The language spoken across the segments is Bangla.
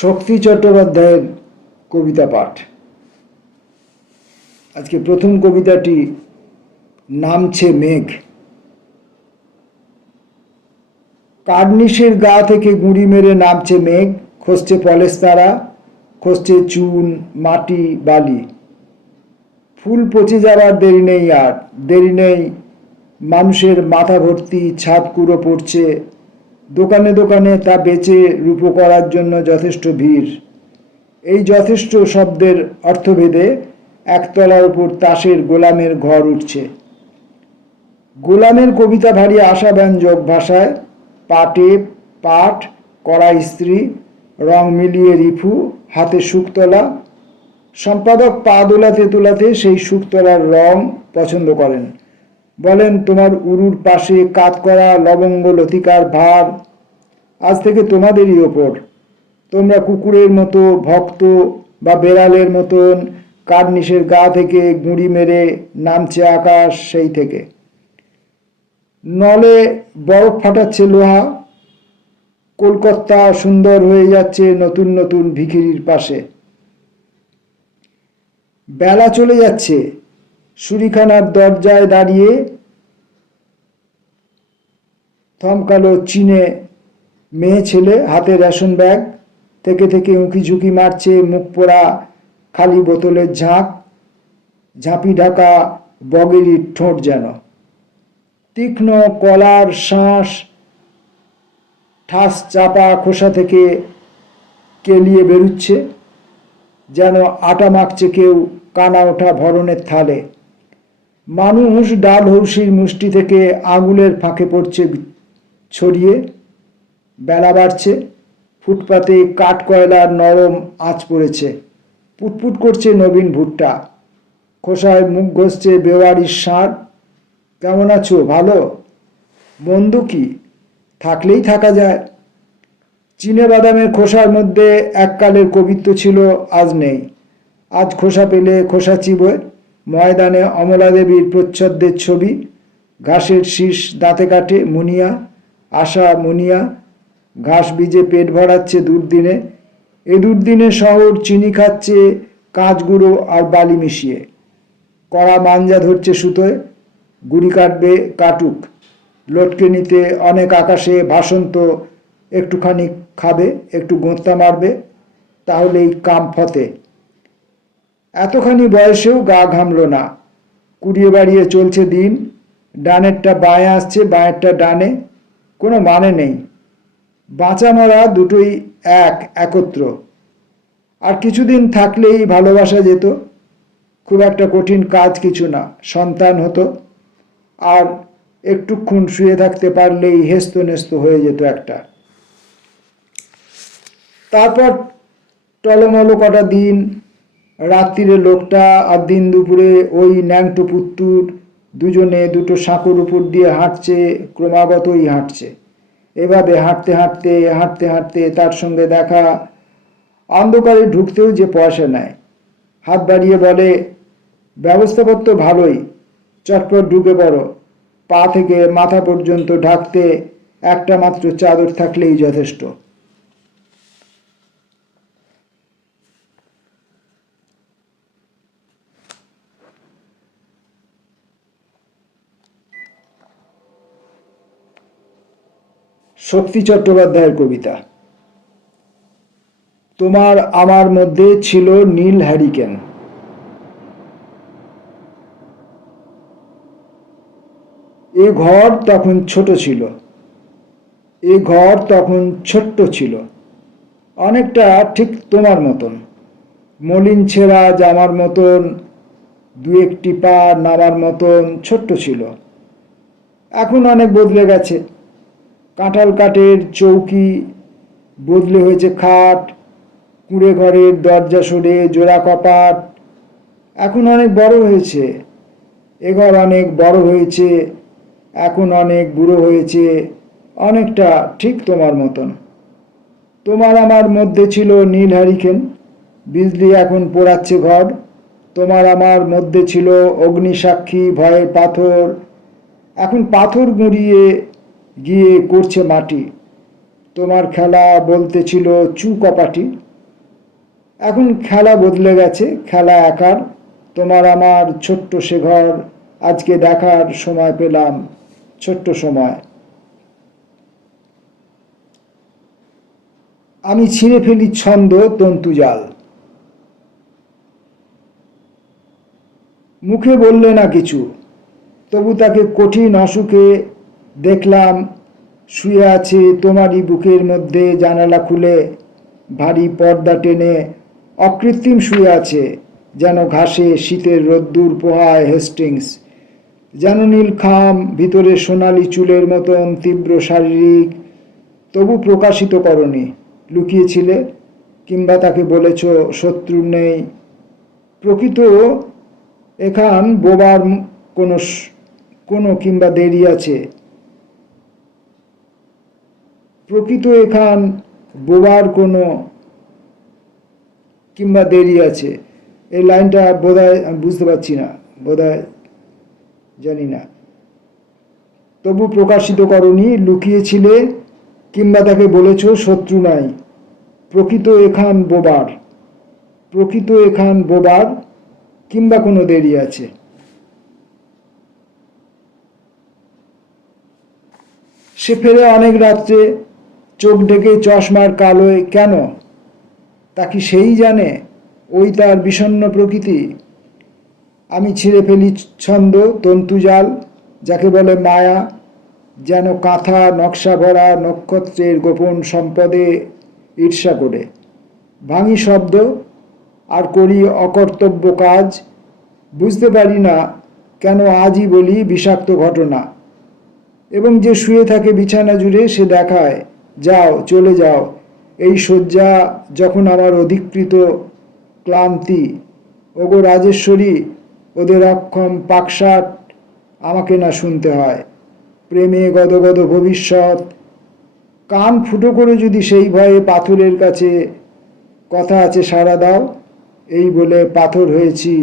শক্তি চট্টোপাধ্যায়ের কবিতা পাঠ। আজকে প্রথম কবিতাটি নামছে মেঘ। কার্নিশের গা থেকে গুঁড়ি মেরে নামছে মেঘ, খসছে পলেস্তারা, খসছে চুন, মাটি, বালি। ফুল পচে যাওয়ার দেরি নেই, আর দেরি নেই। মানুষের মাথা ভর্তি ছাদ কুড়ো পড়ছে, দোকানে দোকানে তা বেচে রূপো করার জন্য যথেষ্ট ভিড়। এই যথেষ্ট শব্দের অর্থভেদে একতলার উপর তাসের গোলামের ঘর উঠছে। গোলামের কবিতা ভারী আশাব্যঞ্জক ভাষায়, পাটে পাট, কড়া ইস্ত্রি, রং মিলিয়ে রিফু, হাতে শুকতলা। সম্পাদক পা দোলাতে তোলাতে সেই শুকতলার রং পছন্দ করেন। বলেন, তোমার উরুর পাশে কাত করা লবঙ্গ লতিকার ভার আজ থেকে তোমাদেরই ওপর। তোমরা কুকুরের মতো ভক্ত বা বেড়ালের মতন কার্নিশের গা থেকে গুঁড়ি মেরে নামছে আকাশ সেই থেকে। নলে বরফ ফাটাচ্ছে লোহা, কলকাতা সুন্দর হয়ে যাচ্ছে নতুন নতুন ভিখিরির পাশে। বেলা চলে যাচ্ছে, সুরিখানার দরজায় দাঁড়িয়ে থমকালো চীনে মেয়ে ছেলে, হাতে রেশন ব্যাগ, থেকে থেকে উঁকি ঝুঁকি মারছে মুখ পোড়া খালি বোতলের ঝাঁক, ঝাঁপি ঢাকা বগেরির ঠোঁট যেন। তীক্ষ্ণ কলার শাঁস ঠাস চাপা খোসা থেকে কেলিয়ে বেরুচ্ছে, যেন আটা মাখছে কেউ কানা ওঠা ভরণের থালে। মানুষ ডাল হৌসির মুষ্টি থেকে আঙুলের ফাঁকে পড়ছে ছড়িয়ে। বেলা বাড়ছে, ফুটপাতে কাঠ কয়লার নরম আঁচ পড়েছে। পুটপুট করছে নবীন ভুট্টা, খোসায় মুখ ঘষছে বেওয়ারির ষাঁড়। কেমন আছো? ভালো? মন্দ কি? থাকলেই থাকা যায়। চীনে বাদামের খোসার মধ্যে এককালের কবিত্ব ছিল, আজ নেই। আজ খোসা পেলে খোসা চিবোয়। ময়দানে অমলা দেবীর প্রচ্ছদের ছবি, ঘাসের শীষ দাঁতে কাটে মুনিয়া, আশা মুনিয়া। ঘাস বীজে পেট ভরাচ্ছে দুর্দিনে। এ দুর্দিনে শহর চিনি খাচ্ছে কাঁচ গুঁড়ো আর বালি মিশিয়ে। কড়া মাঞ্জা ধরছে সুতোয়, গুড়ি কাটবে কাটুক। লটকে নিতে অনেক আকাশে ভাসন্ত, একটুখানি খাবে, একটু গোঁত্তা মারবে, তাহলেই কাম ফতে। এতখানি বয়সেও গা ঘামল না। কুড়িয়ে বাড়িয়ে চলছে দিন। ডানেরটা বাঁয়ে আসছে, বাঁয়েরটা ডানে। কোনো মানে নেই। বাঁচা মরা দুটোই একত্র। আর কিছুদিন থাকলেই ভালোবাসা যেত। খুব একটা কঠিন কাজ কিছু না, সন্তান হতো। আর একটুক্ষণ শুয়ে থাকতে পারলেই হেস্ত নেস্ত হয়ে যেত একটা। তারপর টলমলো কটা দিন, রাত্রিরে লোকটা আর দিন দুপুরে ওই ন্যাংটো পুত্তুর, দুজনে দুটো সাঁকোর উপর দিয়ে হাঁটছে, ক্রমাগতই হাঁটছে। এভাবে হাঁটতে হাঁটতে হাঁটতে হাঁটতে তার সঙ্গে দেখা। অন্ধকারে ঢুকতেও যে পয়সা নেয়। হাত বাড়িয়ে বলে, ব্যবস্থাপত্র ভালোই, চটপট ঢুকে পড়ো। পা থেকে মাথা পর্যন্ত ঢাকতে একটা মাত্র চাদর থাকলেই যথেষ্ট। শক্তি চট্টোপাধ্যায়ের কবিতা। তোমার আমার মধ্যে ছিল নীল হ্যারিকেন। এ ঘর তখন ছোট ছিল, এ ঘর তখন ছোট্ট ছিল, অনেকটা ঠিক তোমার মতন। মলিন ছেঁড়া জামার মতন, দু একটি পা নামার মতন ছোট্ট ছিল। এখন অনেক বদলে গেছে। কাঁঠাল কাঠের চৌকি বদলে হয়েছে খাট, কুঁড়ে ঘরের দরজা সরে জোড়া কপাট। এখন অনেক বড় হয়েছে, এ ঘর অনেক বড় হয়েছে, এখন অনেক বুড়ো হয়েছে, অনেকটা ঠিক তোমার মতন। তোমার আমার মধ্যে ছিল নীল হ্যারিকেন, বিজলি এখন পোড়াচ্ছে ঘর। তোমার আমার মধ্যে ছিল অগ্নিসাক্ষী ভয়ের পাথর, এখন পাথর গুঁড়িয়ে গিয়ে করছে মাটি। তোমার খেলা বলতে ছিল চু কপাটি, এখন খেলা বদলে গেছে, খেলা একার। তোমার আমার ছোট্ট সে ঘর, আজকে দেখার সময় পেলাম, ছোট্ট সময়। আমি ছিঁড়ে ফেলি ছন্দ তন্তুজাল। মুখে বললে না কিছু, তবু তাকে কঠিন অসুখে দেখলাম শুয়ে আছে তোমারই বুকের মধ্যে, জানালা খুলে ভারী পর্দা টেনে অকৃত্রিম শুয়ে আছে, যেন ঘাসে শীতের রোদ্দুর পোহায় হেস্টিংস, যেন নীলখাম ভিতরে সোনালি চুলের মতন তীব্র শারীরিক। তবু প্রকাশিত করনি, লুকিয়েছিলে, কিংবা তাকে বলেছ শত্রু নেই। প্রকৃত এখান বোবার কোনো কোনো কিংবা দেরি আছে। প্রকৃত এখান বোবার কোনো কিংবা দেরি আছে। এই লাইনটা বোধহয় বুঝতে পারছি না, বোধহয় জানি না। তবু প্রকাশিত করনি, লুকিয়েছিলে, কিংবা তাকে বলেছ শত্রু নাই। প্রকৃত এখান বোবার, প্রকৃত এখান বোবার কিংবা কোনো দেরি আছে। সে ফেরে অনেক রাত্রে, চোখ ঢেকে চশমার কালোয়। কেন? তা কি সেই জানে? ওই তার বিষণ্ণ প্রকৃতি। আমি ছিঁড়ে ফেলি ছন্দ তন্তুজাল, যাকে বলে মায়া, যেন কাঁথা নকশা ভরা নক্ষত্রের গোপন সম্পদে ঈর্ষা করে। ভাঙি শব্দ আর করি অকর্তব্য কাজ। বুঝতে পারি না কেন আজই বলি বিষাক্ত ঘটনা। এবং যে শুয়ে থাকে বিছানা জুড়ে, সে দেখায় যাও, চলে যাও। এই শয্যা যখন আমার অধিকৃত ক্লান্তি। ওগো রাজেশ্বরী, ওদের অক্ষম পাকশাট আমাকে না শুনতে হয়। প্রেমে গদগদ ভবিষ্যৎ, কান ফুটো করে যদি সেই ভয়ে পাথরের কাছে কথা আছে সাড়া দাও। এই বলে পাথর হয়েছি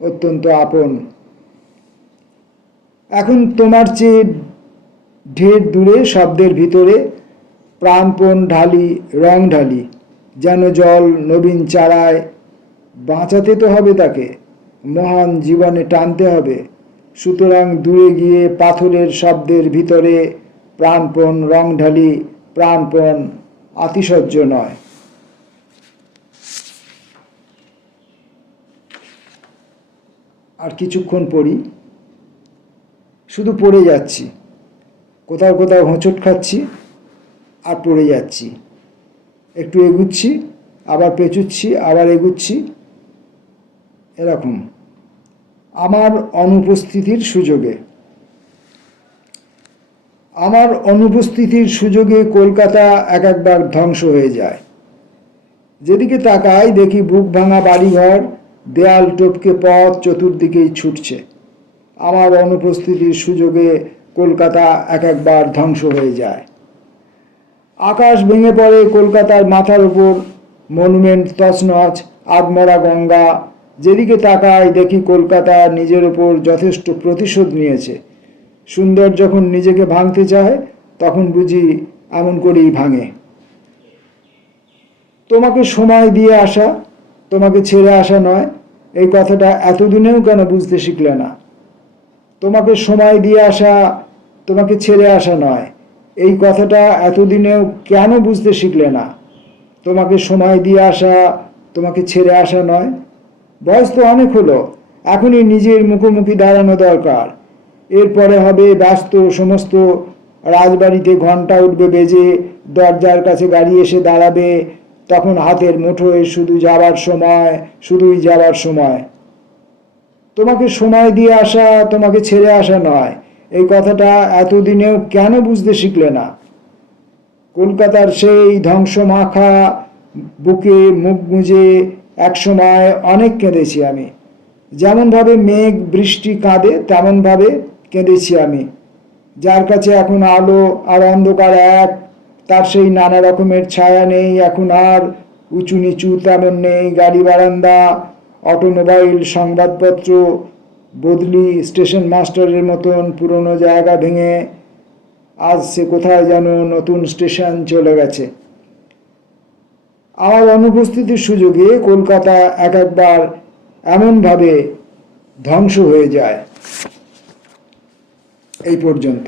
অত্যন্ত আপন। এখন তোমার চেয়ে ঢের দূরে, শব্দের ভিতরে প্রাণপণ ঢালি, রং ঢালি, যেন জল নবীন চারায়। বাঁচাতে তো হবে তাকে, মহান জীবনে টানতে হবে। সুতরাং দূরে গিয়ে পাথরের শব্দের ভিতরে প্রাণপণ রং ঢালি, প্রাণপণ আতিশয্য নয়। আর কিছুক্ষণ পড়ি, শুধু পড়ে যাচ্ছি, কোথাও কোথাও হোঁচট খাচ্ছি আর পড়ে যাচ্ছি। একটু এগুচ্ছি, আবার পেঁচুচ্ছি, আবার এগুচ্ছি, এরকম। আমার অনুপস্থিতির সুযোগে, আমার অনুপস্থিতির সুযোগে কলকাতা এক একবার ধ্বংস হয়ে যায়। যেদিকে তাকাই দেখি বুক ভাঙা বাড়িঘর, দেয়াল টপকে পথ চতুর্দিকেই ছুটছে। আমার অনুপস্থিতির সুযোগে কলকাতা এক একবার ধ্বংস হয়ে যায়। আকাশ ভেঙে পড়ে কলকাতার মাথার উপর, মনুমেন্ট তছনছ, আগমরা গঙ্গা। যেদিকে তাকাই দেখি কলকাতা নিজের ওপর যথেষ্ট প্রতিশোধ নিয়েছে। সুন্দর যখন নিজেকে ভাঙতে চায়, তখন বুঝি এমন করেই ভাঙে। তোমাকে সময় দিয়ে আসা, তোমাকে ছেড়ে আসা নয়, এই কথাটা এতদিনেও কেন বুঝতে শিখলে না? তোমাকে সময় দিয়ে আসা, তোমাকে ছেড়ে আসা নয়, এই কথাটা এতদিনেও কেন বুঝতে শিখলে না? তোমাকে সময় দিয়ে আসা, তোমাকে ছেড়ে আসা নয়। বয়স তো অনেক হলো, এখনই নিজের মুখোমুখি দাঁড়ানো দরকার। এরপরে হবে ব্যস্ত সমস্ত। রাজবাড়িতে ঘন্টা উঠবে বেজে, দরজার কাছে গাড়ি এসে দাঁড়াবে, তখন হাতের মুঠোয় শুধু যাবার সময়, শুধুই যাবার সময়। তোমাকে সময় দিয়ে আসা, তোমাকে ছেড়ে আসা নয়, এই কথাটা এতদিনেও কেন বুঝতে শিখলে না? কলকাতার সেই ধ্বংসমাখা বুকে মুখ গুঁজে একসময় অনেক কেঁদেছি আমি। যেমনভাবে মেঘ বৃষ্টি কাঁদে, তেমনভাবে কেঁদেছি আমি। যার কাছে এখন আলো আর অন্ধকার এক, তার সেই নানা রকমের ছায়া নেই এখন আর। উঁচু নিচু তেমন নেই, গাড়ি বারান্দা, অটোমোবাইল, সংবাদপত্র, বদলি, স্টেশন মাস্টারের মতন পুরনো জায়গা ভেঙে আজ সে কোথায় যেন নতুন স্টেশন চলে গেছে। আমার অনুপস্থিতির সুযোগে কলকাতা এক একবার এমনভাবে ধ্বংস হয়ে যায়। এই পর্যন্ত।